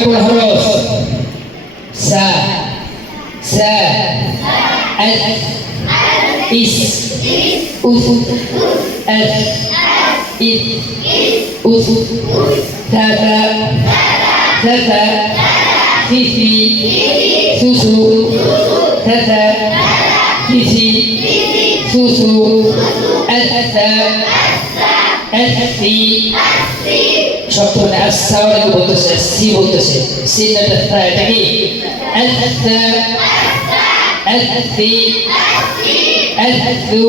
কোন হরফ সা সা আল ইস উস আল ইস উস তাতা তাতা ফিফি সুসু তাতা ফিফি সুসু আলসা আলসি সপ্তমে আসা অনেকে বলতেছে সি বলতেছে সি এটা কি আলসা আলসি আলসু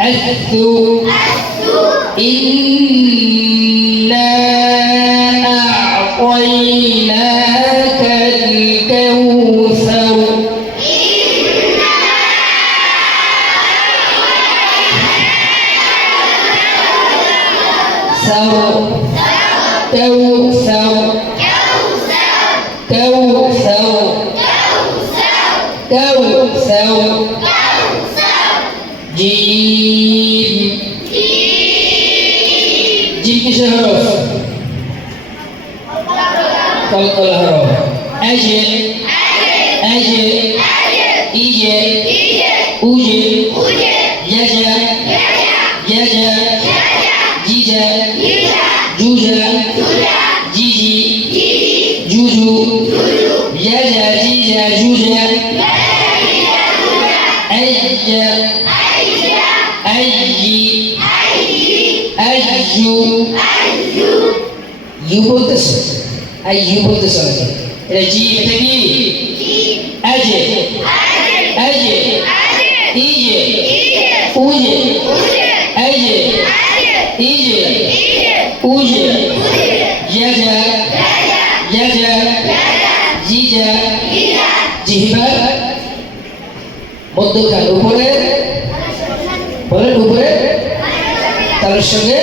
আলসু ইন্না আ'তাইনাকাল কাউসার كوثر كوثر كوثر جيم جيم كيسر حرف قلقل حرف أجل أجل إجل أجل يجا يجا جيجا جوجا جيجي جوجو جاجا جيجا جوجا أجا أجي أجو يو বলতেছে আই ইউ বলতেছে এটা জি এটা কি আজে আজে ইজে উজে আজে ইজে উজে ইয়াজা ইয়াজা জিজা জিহবা মধ্যখান উপরে বলেন উপরে তার সঙ্গে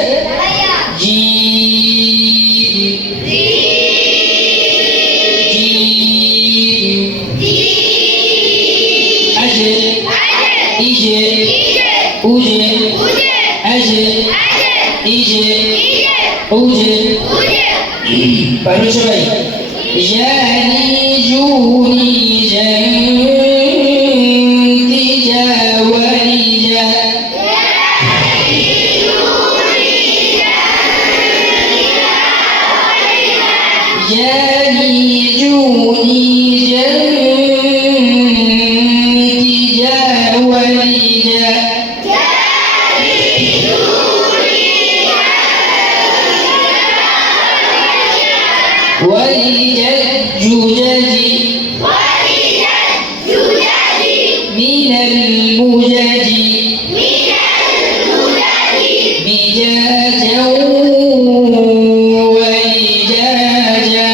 জি আজে ইজে উজে আজে ইজে উজে পারো সবাই জানি জুনি জানতি জাওয়ানি জা জানি জুনি জানতি জাওয়ানি জা ولجج من المجج مجاجا ولجاجا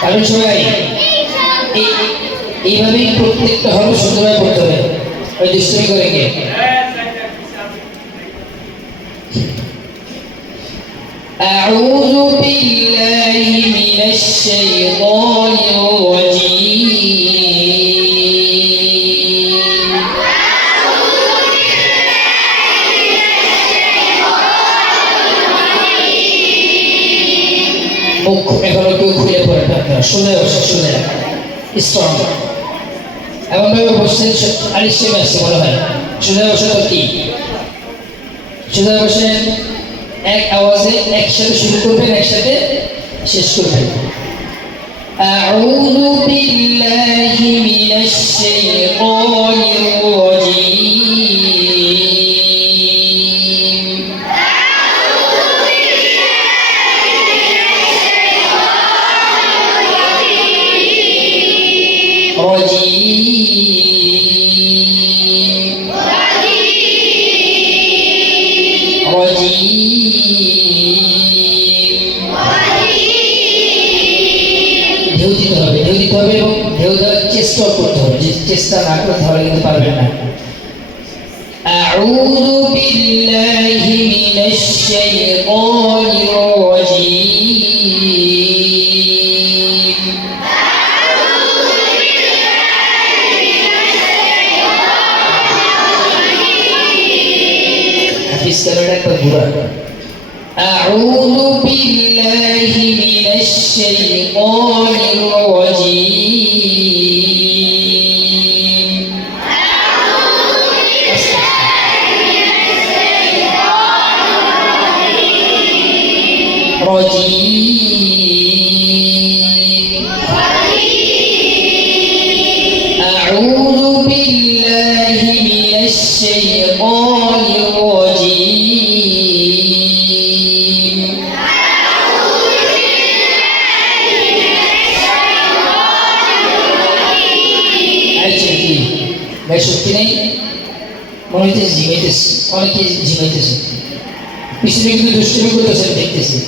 কারণ সবাই এইভাবেই প্রত্যেকটা হরফ সুন্দরভাবে পড়তে হবে ওই দুষ্টমি করে গিয়ে أعوذ بالله من الشيطان الرجيم মুখ এখনো কেউ খুলে পড়ে আপনারা শুনে বসে শুনে স্ট্রং এমন ভাবে বসছেন আলিশে আসছে মনে হয় শুনে বসে তো কি শুনে বসে এক আওয়াজে একসাথে শুরু করবেন একসাথে শেষ করবেন আউযু বিল্লাহি মিনাশ শাইতানির রাজীম ঢেউ দিতে হবে এবং ঢেউ দেওয়ার চেষ্টা করতে হবে যদি চেষ্টা না করতে তাহলে কিন্তু পারবেন না আউযু বিল্লাহি মিনাশ শাইতানির রাজীম হাফিজ কেন এটা একটা ঘোরা আউযু বিল্লাহি মিনাশ শাইতানির রাজীম أعوذ بالله من الشيطان الرجيم আচ্ছা কি ভাই সত্যি নেই মনে হইতেছে জিমাইতেছে অনেকে জিমাইতেছে পিছনে কিন্তু দুষ্টুমি করতেছেন দেখতেছি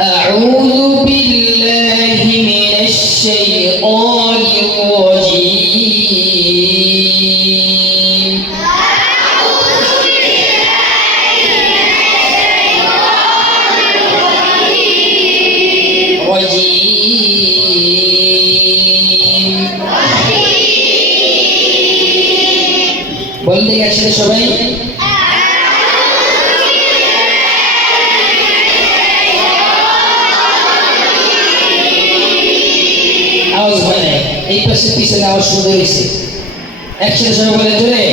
أعوذ بالله من الشيطان الرجيم বলতে গেছে সবাই আওয়াজ হয় না এই পাশে পিছনে আওয়াজ শুরু হয়েছে একসাথে সবাই বলে জোরে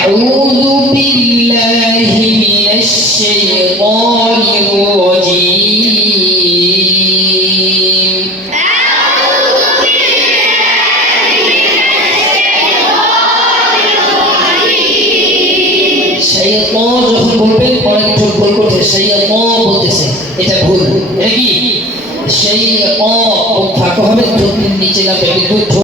أعوذ بالله من الشيطان الرجيم শাইতান যখন বলবেন অনেক ভুল ভুল করছে শাইতান বলতেছে এটা ভুল এটা কি শাইতান ফাঁকা হবে নিচে না কিন্তু